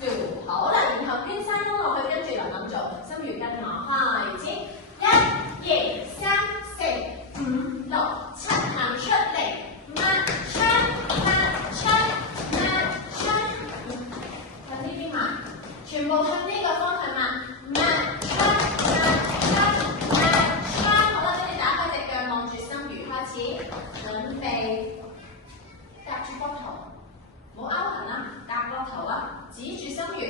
do。好啦，然後捐山窿落去，跟住林林做。心如跟我開始，1、2、3、4、5、6、7，行出嚟，抹窗，抹窗，抹窗。向呢邊抹，全部向呢個方向抹，抹窗，抹窗，抹窗。好啦，跟住打開隻腳，望住心如開始，準備夾住膊頭。冇勾痕啦，夾膊頭啊，指住心如，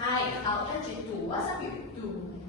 係，好，跟住讀啊，心如讀。